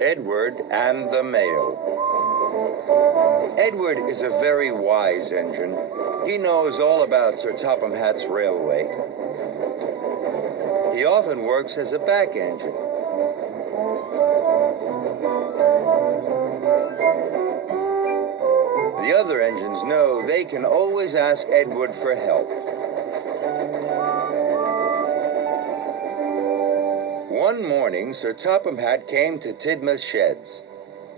Edward and the Mail. Edward is a very wise engine. He knows all about Sir Topham Hatt's railway. He often works as a back engine. The other engines know they can always ask Edward for help. One morning, Sir Topham Hatt came to Tidmouth Sheds.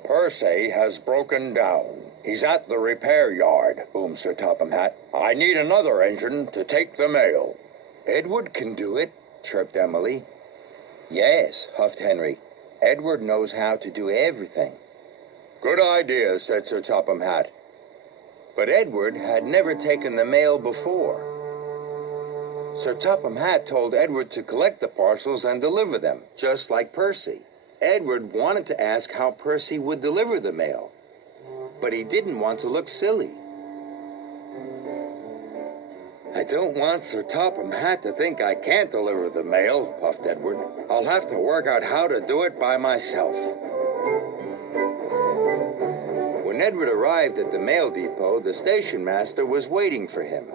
"Percy has broken down. He's at the repair yard," boomed Sir Topham Hatt. "I need another engine to take the mail." "Edward can do it," chirped Emily. "Yes," huffed Henry. "Edward knows how to do everything." "Good idea," said Sir Topham Hatt. But Edward had never taken the mail before. Sir Topham Hatt told Edward to collect the parcels and deliver them, just like Percy. Edward wanted to ask how Percy would deliver the mail, but he didn't want to look silly. "I don't want Sir Topham Hatt to think I can't deliver the mail," puffed Edward. "I'll have to work out how to do it by myself." When Edward arrived at the mail depot, the station master was waiting for him.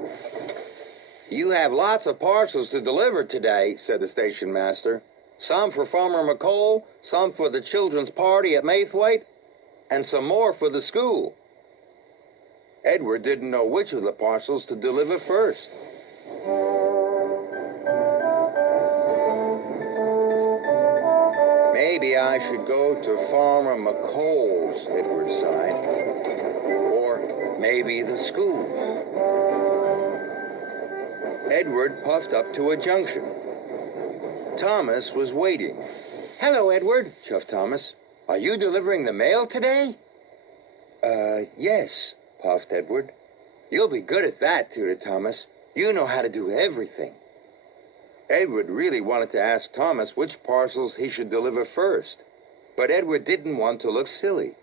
"You have lots of parcels to deliver today," said the station master. "Some for Farmer McColl, some for the children's party at Maithwaite, and some more for the school." Edward didn't know which of the parcels to deliver first. "Maybe I should go to Farmer McColl's," Edward sighed. "Or maybe the school." Edward puffed up to a junction. Thomas was waiting. "Hello, Edward," chuffed Thomas. "Are you delivering the mail today?" Yes," puffed Edward. "You'll be good at that," tooted Thomas. "You know how to do everything." Edward really wanted to ask Thomas which parcels he should deliver first, but Edward didn't want to look silly.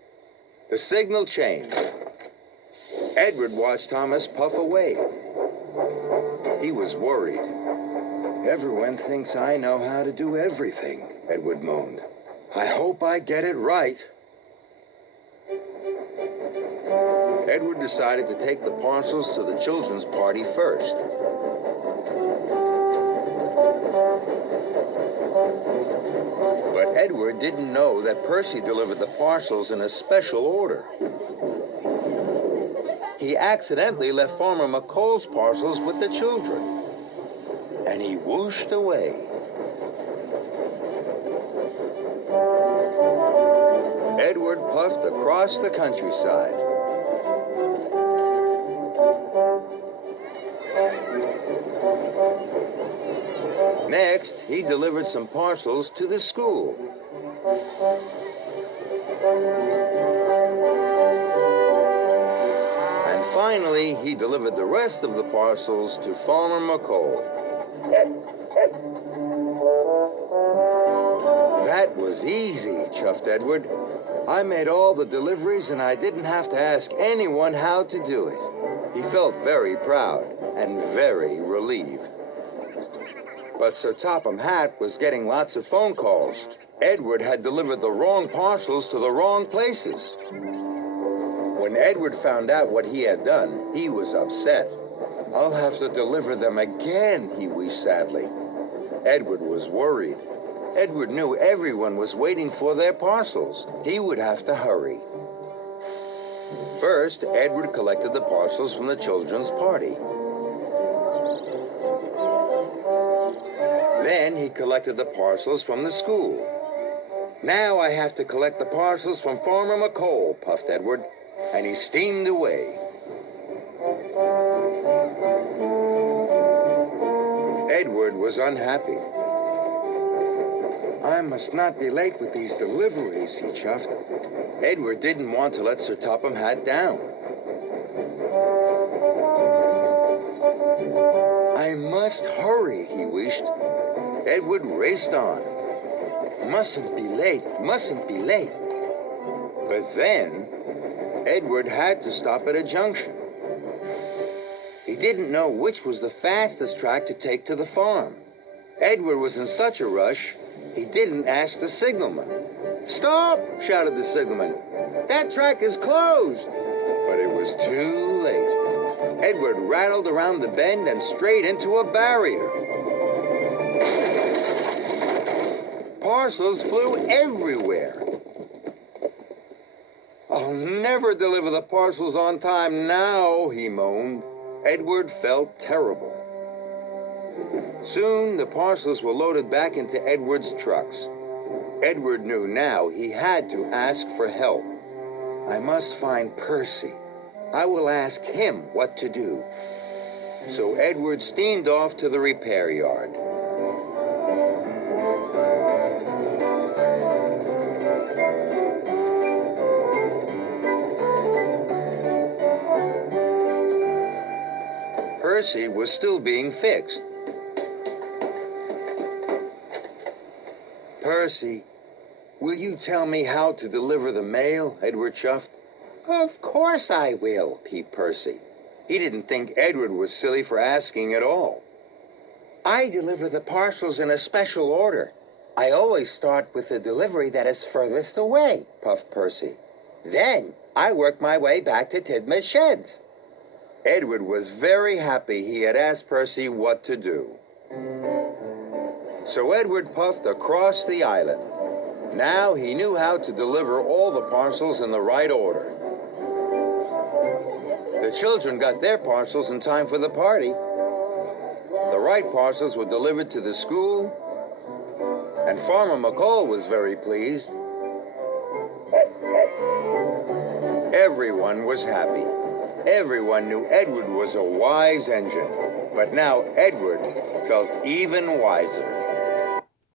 The signal changed. Edward watched Thomas puff away. He was worried. "Everyone thinks I know how to do everything," Edward moaned. "I hope I get it right." Edward decided to take the parcels to the children's party first. But Edward didn't know that Percy delivered the parcels in a special order. He accidentally left Farmer McColl's parcels with the children, and he whooshed away. Edward puffed across the countryside. Next, he delivered some parcels to the school. And finally, he delivered the rest of the parcels to Farmer McColl. "That was easy," chuffed Edward. "I made all the deliveries and I didn't have to ask anyone how to do it." He felt very proud and very relieved. But Sir Topham Hatt was getting lots of phone calls. Edward had delivered the wrong parcels to the wrong places. When Edward found out what he had done, he was upset. "I'll have to deliver them again," he wheezed sadly. Edward was worried. Edward knew everyone was waiting for their parcels. He would have to hurry. First, Edward collected the parcels from the children's party. Then he collected the parcels from the school. "Now I have to collect the parcels from Farmer McColl," puffed Edward, and he steamed away. Edward was unhappy. "I must not be late with these deliveries," he chuffed. Edward didn't want to let Sir Topham Hatt down. "I must hurry," he wished. Edward raced on. "Mustn't be late, mustn't be late." But then, Edward had to stop at a junction. He didn't know which was the fastest track to take to the farm. Edward was in such a rush, He didn't ask the signalman. "Stop!" shouted the signalman. "That track is closed." But it was too late. Edward rattled around the bend and straight into a barrier. Parcels flew everywhere. "I'll never deliver the parcels on time now," he moaned. Edward felt terrible. Soon the parcels were loaded back into Edward's trucks. Edward knew now he had to ask for help. "I must find Percy. I will ask him what to do." So Edward steamed off to the repair yard. Percy was still being fixed. "Percy, will you tell me how to deliver the mail?" Edward chuffed. "Of course I will," peeped Percy. He didn't think Edward was silly for asking at all. "I deliver the parcels in a special order. I always start with the delivery that is furthest away," puffed Percy. "Then I work my way back to Tidmouth Sheds." Edward was very happy he had asked Percy what to do. So Edward puffed across the island. Now he knew how to deliver all the parcels in the right order. The children got their parcels in time for the party. The right parcels were delivered to the school, and Farmer McCall was very pleased. Everyone was happy. Everyone knew Edward was a wise engine, but now Edward felt even wiser.